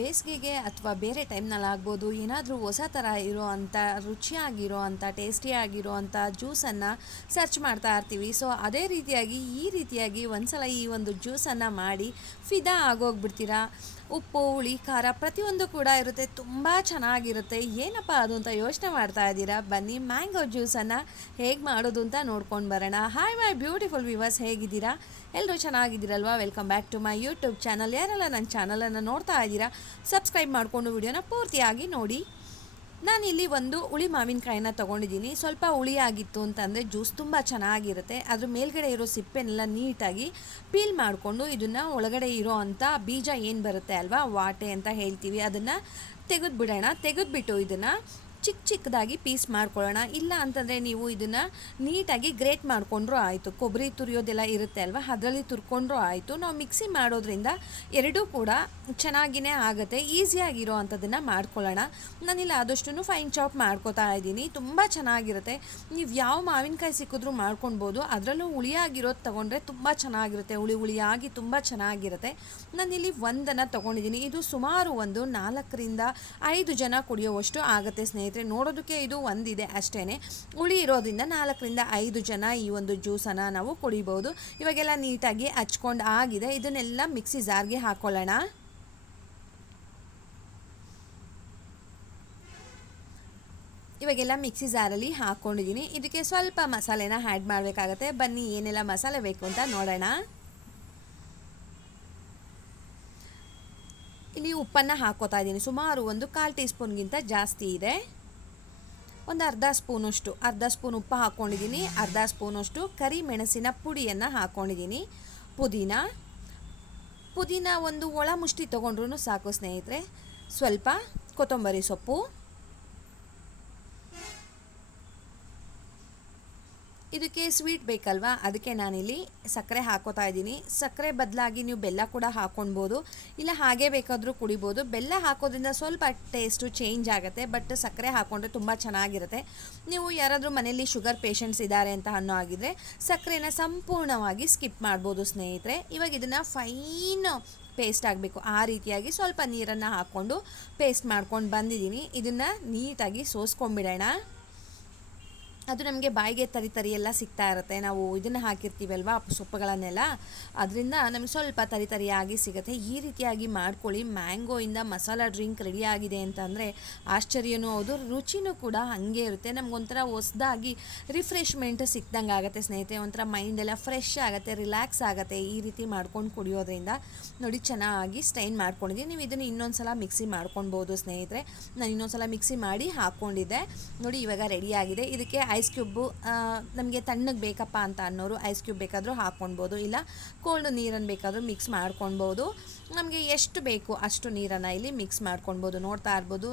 ಬೇಸಿಗೆಗೆ ಅಥವಾ ಬೇರೆ ಟೈಮ್ನಲ್ಲಿ ಆಗ್ಬೋದು, ಏನಾದರೂ ಹೊಸ ಥರ ಇರೋ ಅಂಥ ರುಚಿಯಾಗಿರೋ ಅಂಥ ಟೇಸ್ಟಿಯಾಗಿರೋ ಅಂಥ ಜ್ಯೂಸನ್ನು ಸರ್ಚ್ ಮಾಡ್ತಾ ಇರ್ತೀವಿ. ಸೊ ಅದೇ ರೀತಿಯಾಗಿ ಈ ರೀತಿಯಾಗಿ ಒಂದ್ಸಲ ಈ ಒಂದು ಜ್ಯೂಸನ್ನು ಮಾಡಿ ಫಿದಾ ಆಗೋಗ್ಬಿಡ್ತೀರಾ. ಉಪ್ಪು, ಹುಳಿ, ಖಾರ ಪ್ರತಿಯೊಂದು ಕೂಡ ಇರುತ್ತೆ, ತುಂಬ ಚೆನ್ನಾಗಿರುತ್ತೆ. ಏನಪ್ಪ ಅದು ಅಂತ ಯೋಚನೆ ಮಾಡ್ತಾ ಇದ್ದೀರಾ? ಬನ್ನಿ ಮ್ಯಾಂಗೋ ಜ್ಯೂಸನ್ನು ಹೇಗೆ ಮಾಡೋದು ಅಂತ ನೋಡ್ಕೊಂಡು ಬರೋಣ. ಹಾಯ್ ಮೈ ಬ್ಯೂಟಿಫುಲ್ ವ್ಯೂವರ್ಸ್, ಹೇಗಿದ್ದೀರಾ? ಎಲ್ಲರೂ ಚೆನ್ನಾಗಿದ್ದೀರಲ್ವಾ? Welcome back to my YouTube channel. ಯಾರೆಲ್ಲ ನನ್ನ ಚಾನಲನ್ನು ನೋಡ್ತಾ ಇದ್ದೀರಾ, ಸಬ್ಸ್ಕ್ರೈಬ್ ಮಾಡಿಕೊಂಡು ವಿಡಿಯೋನ ಪೂರ್ತಿಯಾಗಿ ನೋಡಿ. ನಾನಿಲ್ಲಿ ಒಂದು ಹುಳಿ ಮಾವಿನಕಾಯಿನ ತೊಗೊಂಡಿದ್ದೀನಿ. ಸ್ವಲ್ಪ ಹುಳಿಯಾಗಿತ್ತು ಅಂತಂದರೆ ಜ್ಯೂಸ್ ತುಂಬ ಚೆನ್ನಾಗಿರುತ್ತೆ. ಅದ್ರ ಮೇಲ್ಗಡೆ ಇರೋ ಸಿಪ್ಪೆನೆಲ್ಲ ನೀಟಾಗಿ ಪೀಲ್ ಮಾಡಿಕೊಂಡು ಇದನ್ನು ಒಳಗಡೆ ಇರೋ ಅಂಥ ಬೀಜ ಏನು ಬರುತ್ತೆ ಅಲ್ವಾ, ವಾಟೆ ಅಂತ ಹೇಳ್ತೀವಿ, ಅದನ್ನು ತೆಗೆದುಬಿಡೋಣ. ತೆಗೆದುಬಿಟ್ಟು ಇದನ್ನು ಚಿಕ್ಕದಾಗಿ ಪೀಸ್ ಮಾಡ್ಕೊಳ್ಳೋಣ. ಇಲ್ಲ ಅಂತಂದರೆ ನೀವು ಇದನ್ನು ನೀಟಾಗಿ ಗ್ರೇಟ್ ಮಾಡಿಕೊಂಡ್ರೂ ಆಯಿತು. ಕೊಬ್ಬರಿ ತುರಿಯೋದೆಲ್ಲ ಇರುತ್ತೆ ಅಲ್ವಾ, ಅದರಲ್ಲಿ ತುರ್ಕೊಂಡ್ರೂ ಆಯಿತು. ನಾವು ಮಿಕ್ಸಿ ಮಾಡೋದ್ರಿಂದ ಎರಡೂ ಕೂಡ ಚೆನ್ನಾಗಿಯೇ ಆಗುತ್ತೆ. ಈಸಿಯಾಗಿರೋ ಅಂಥದ್ದನ್ನು ಮಾಡ್ಕೊಳ್ಳೋಣ. ನಾನಿಲ್ಲ ಆದಷ್ಟು ಫೈನ್ ಚಾಪ್ ಮಾಡ್ಕೋತಾ ಇದ್ದೀನಿ. ತುಂಬ ಚೆನ್ನಾಗಿರುತ್ತೆ. ನೀವು ಯಾವ ಮಾವಿನಕಾಯಿ ಸಿಕ್ಕಿದ್ರೂ ಮಾಡ್ಕೊಳ್ಬೋದು. ಅದರಲ್ಲೂ ಹುಳಿಯಾಗಿರೋದು ತೊಗೊಂಡ್ರೆ ತುಂಬ ಚೆನ್ನಾಗಿರುತ್ತೆ. ಹುಳಿಯಾಗಿ ತುಂಬ ಚೆನ್ನಾಗಿರುತ್ತೆ. ನಾನಿಲ್ಲಿ ಒಂದನ್ನು ತೊಗೊಂಡಿದ್ದೀನಿ. ಇದು ಸುಮಾರು ಒಂದು 4ರಿಂದ 5 ಜನ ಕುಡಿಯೋವಷ್ಟು ಆಗುತ್ತೆ ಸ್ನೇಹಿತರೆ. ನೋಡೋದಕ್ಕೆ ಇದು ಒಂದಿದೆ ಅಷ್ಟೇ. ಹುಳಿ ಇರೋದ್ರಿಂದ 4ರಿಂದ 5 ಜನ ಈ ಒಂದು ಜ್ಯೂಸನ್ನು ನಾವು ಕುಡಿಬೋದು. ಇವಾಗೆಲ್ಲ ನೀಟಾಗಿ ಹಚ್ಕೊಂಡು ಆಗಿದೆ. ಇದನ್ನೆಲ್ಲ ಮಿಕ್ಸಿ ಜಾರ್ಗೆ ಹಾಕೊಳ್ಳೋಣ. ಇವಾಗೆಲ್ಲ ಮಿಕ್ಸಿ ಜಾರಲ್ಲಿ ಹಾಕ್ಕೊಂಡಿದ್ದೀನಿ. ಇದಕ್ಕೆ ಸ್ವಲ್ಪ ಮಸಾಲೆನ ಆ್ಯಡ್ ಮಾಡಬೇಕಾಗತ್ತೆ. ಬನ್ನಿ ಏನೆಲ್ಲ ಮಸಾಲೆ ಬೇಕು ಅಂತ ನೋಡೋಣ. ಇಲ್ಲಿ ಉಪ್ಪನ್ನು ಹಾಕೋತಾ ಇದ್ದೀನಿ. ಸುಮಾರು ಒಂದು 1/4 ಟೀ ಸ್ಪೂನ್ಗಿಂತ ಜಾಸ್ತಿ ಇದೆ. ಒಂದು ಅರ್ಧ ಸ್ಪೂನ್ ಉಪ್ಪು ಹಾಕ್ಕೊಂಡಿದ್ದೀನಿ. ಅರ್ಧ ಸ್ಪೂನಷ್ಟು ಕರಿಮೆಣಸಿನ ಪುಡಿಯನ್ನು ಹಾಕ್ಕೊಂಡಿದ್ದೀನಿ. ಪುದೀನ ಒಂದು ಒಳ ಮುಷ್ಟಿ ತೊಗೊಂಡ್ರೂ ಸಾಕು ಸ್ನೇಹಿತರೆ. ಸ್ವಲ್ಪ ಕೊತ್ತಂಬರಿ ಸೊಪ್ಪು. ಇದಕ್ಕೆ ಸ್ವೀಟ್ ಬೇಕಲ್ವಾ, ಅದಕ್ಕೆ ನಾನಿಲ್ಲಿ ಸಕ್ಕರೆ ಹಾಕೋತಾ ಇದ್ದೀನಿ. ಸಕ್ಕರೆ ಬದಲಾಗಿ ನೀವು ಬೆಲ್ಲ ಕೂಡ ಹಾಕ್ಕೊಳ್ಬೋದು, ಇಲ್ಲ ಹಾಗೆ ಬೇಕಾದರೂ ಕುಡಿಬೋದು. ಬೆಲ್ಲ ಹಾಕೋದ್ರಿಂದ ಸ್ವಲ್ಪ ಟೇಸ್ಟು ಚೇಂಜ್ ಆಗುತ್ತೆ, ಬಟ್ ಸಕ್ಕರೆ ಹಾಕ್ಕೊಂಡ್ರೆ ತುಂಬ ಚೆನ್ನಾಗಿರುತ್ತೆ. ನೀವು ಯಾರಾದರೂ ಮನೇಲಿ ಶುಗರ್ ಪೇಷಂಟ್ಸ್ ಇದ್ದಾರೆ ಅಂತ ಅನ್ನೋ ಆಗಿದ್ರೆ ಸಕ್ಕರೆನ ಸಂಪೂರ್ಣವಾಗಿ ಸ್ಕಿಪ್ ಮಾಡ್ಬೋದು ಸ್ನೇಹಿತರೆ. ಇವಾಗ ಇದನ್ನು ಫೈನ್ ಪೇಸ್ಟ್ ಆಗಬೇಕು. ಆ ರೀತಿಯಾಗಿ ಸ್ವಲ್ಪ ನೀರನ್ನು ಹಾಕ್ಕೊಂಡು ಪೇಸ್ಟ್ ಮಾಡ್ಕೊಂಡು ಬಂದಿದ್ದೀನಿ. ಇದನ್ನು ನೀಟಾಗಿ ಸೋಸ್ಕೊಂಡ್ಬಿಡೋಣ. ಅದು ನಮಗೆ ಬಾಯಿಗೆ ತರಿ ಎಲ್ಲ ಸಿಗ್ತಾ ಇರುತ್ತೆ. ನಾವು ಇದನ್ನು ಹಾಕಿರ್ತೀವಲ್ವ ಸೊಪ್ಪುಗಳನ್ನೆಲ್ಲ, ಅದರಿಂದ ನಮಗೆ ಸ್ವಲ್ಪ ತರಿಯಾಗಿ ಸಿಗುತ್ತೆ. ಈ ರೀತಿಯಾಗಿ ಮಾಡ್ಕೊಳ್ಳಿ. ಮ್ಯಾಂಗೋಯಿಂದ ಮಸಾಲ ಡ್ರಿಂಕ್ ರೆಡಿಯಾಗಿದೆ ಅಂತಂದರೆ ಆಶ್ಚರ್ಯನೂ ಹೌದು, ರುಚಿನೂ ಕೂಡ ಹಾಗೆ ಇರುತ್ತೆ. ನಮಗೊಂಥರ ಹೊಸದಾಗಿ ರಿಫ್ರೆಶ್ಮೆಂಟ್ ಸಿಕ್ದಂಗೆ ಆಗುತ್ತೆ ಸ್ನೇಹಿತರೆ. ಒಂಥರ ಮೈಂಡೆಲ್ಲ ಫ್ರೆಶ್ ಆಗುತ್ತೆ, ರಿಲ್ಯಾಕ್ಸ್ ಆಗುತ್ತೆ ಈ ರೀತಿ ಮಾಡ್ಕೊಂಡು ಕುಡಿಯೋದ್ರಿಂದ. ನೋಡಿ ಚೆನ್ನಾಗಿ ಸ್ಟೈನ್ ಮಾಡ್ಕೊಂಡಿದ್ದೀನಿ. ನೀವು ಇದನ್ನು ಇನ್ನೊಂದು ಸಲ ಮಿಕ್ಸಿ ಮಾಡ್ಕೊಳ್ಬೋದು ಸ್ನೇಹಿತರೆ. ನಾನು ಇನ್ನೊಂದು ಸಲ ಮಿಕ್ಸಿ ಮಾಡಿ ಹಾಕ್ಕೊಂಡಿದ್ದೆ. ನೋಡಿ ಇವಾಗ ರೆಡಿಯಾಗಿದೆ. ಇದಕ್ಕೆ ಐಸ್ ಕ್ಯೂಬು ನಮಗೆ ತಣ್ಣಗೆ ಬೇಕಪ್ಪ ಅಂತ ಅನ್ನೋರು ಐಸ್ ಕ್ಯೂಬ್ ಬೇಕಾದರೂ ಹಾಕ್ಕೊಳ್ಬೋದು, ಇಲ್ಲ ಕೋಲ್ಡ್ ನೀರನ್ನು ಬೇಕಾದರೂ ಮಿಕ್ಸ್ ಮಾಡ್ಕೊಳ್ಬೋದು. ನಮಗೆ ಎಷ್ಟು ಬೇಕು ಅಷ್ಟು ನೀರನ್ನು ಇಲ್ಲಿ ಮಿಕ್ಸ್ ಮಾಡ್ಕೊಳ್ಬೋದು. ನೋಡ್ತಾ ಇರ್ಬೋದು,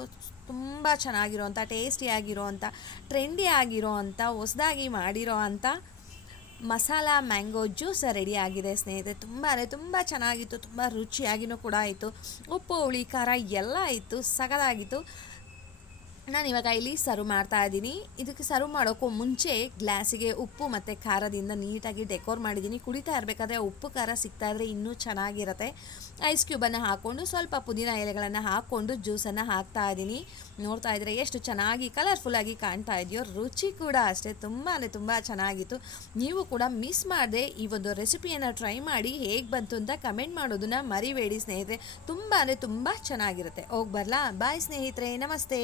ತುಂಬ ಚೆನ್ನಾಗಿರೋವಂಥ, ಟೇಸ್ಟಿಯಾಗಿರೋವಂಥ, ಟ್ರೆಂಡಿ ಆಗಿರೋವಂಥ, ಹೊಸದಾಗಿ ಮಾಡಿರೋ ಅಂಥ ಮಸಾಲ ಮ್ಯಾಂಗೋ ಜ್ಯೂಸ್ ರೆಡಿ ಆಗಿದೆ ಸ್ನೇಹಿತರೆ. ತುಂಬ ಚೆನ್ನಾಗಿತ್ತು, ತುಂಬ ರುಚಿಯಾಗಿಯೂ ಕೂಡ ಆಯಿತು. ಉಪ್ಪು, ಹುಳಿ, ಖಾರ ಎಲ್ಲ ಇತ್ತು, ಸಗದಾಗಿತ್ತು. ನಾನು ಇವಾಗ ಇಲ್ಲಿ ಸರ್ವ್ ಮಾಡ್ತಾ ಇದ್ದೀನಿ. ಇದಕ್ಕೆ ಸರ್ವ್ ಮಾಡೋಕ್ಕೂ ಮುಂಚೆ ಗ್ಲಾಸಿಗೆ ಉಪ್ಪು ಮತ್ತು ಖಾರದಿಂದ ನೀಟಾಗಿ ಡೆಕೋರ್ ಮಾಡಿದ್ದೀನಿ. ಕುಡಿತಾ ಇರಬೇಕಾದ್ರೆ ಉಪ್ಪು ಖಾರ ಸಿಗ್ತಾ ಇದ್ದರೆ ಇನ್ನೂ ಚೆನ್ನಾಗಿರುತ್ತೆ. ಐಸ್ ಕ್ಯೂಬನ್ನು ಹಾಕ್ಕೊಂಡು ಸ್ವಲ್ಪ ಪುದೀನ ಎಲೆಗಳನ್ನು ಹಾಕ್ಕೊಂಡು ಜ್ಯೂಸನ್ನು ಹಾಕ್ತಾ ಇದ್ದೀನಿ. ನೋಡ್ತಾ ಇದ್ದರೆ ಎಷ್ಟು ಚೆನ್ನಾಗಿ ಕಲರ್ಫುಲ್ಲಾಗಿ ಕಾಣ್ತಾ ಇದೆಯೋ, ರುಚಿ ಕೂಡ ಅಷ್ಟೇ ತುಂಬ ಚೆನ್ನಾಗಿತ್ತು. ನೀವು ಕೂಡ ಮಿಸ್ ಮಾಡದೆ ಈ ಒಂದು ರೆಸಿಪಿಯನ್ನು ಟ್ರೈ ಮಾಡಿ ಹೇಗೆ ಬಂತು ಅಂತ ಕಮೆಂಟ್ ಮಾಡೋದನ್ನು ಮರಿಬೇಡಿ ಸ್ನೇಹಿತರೆ. ತುಂಬ ಚೆನ್ನಾಗಿರುತ್ತೆ. ಹೋಗಿ ಬರಲಾ? ಬಾಯ್ ಸ್ನೇಹಿತರೆ, ನಮಸ್ತೆ.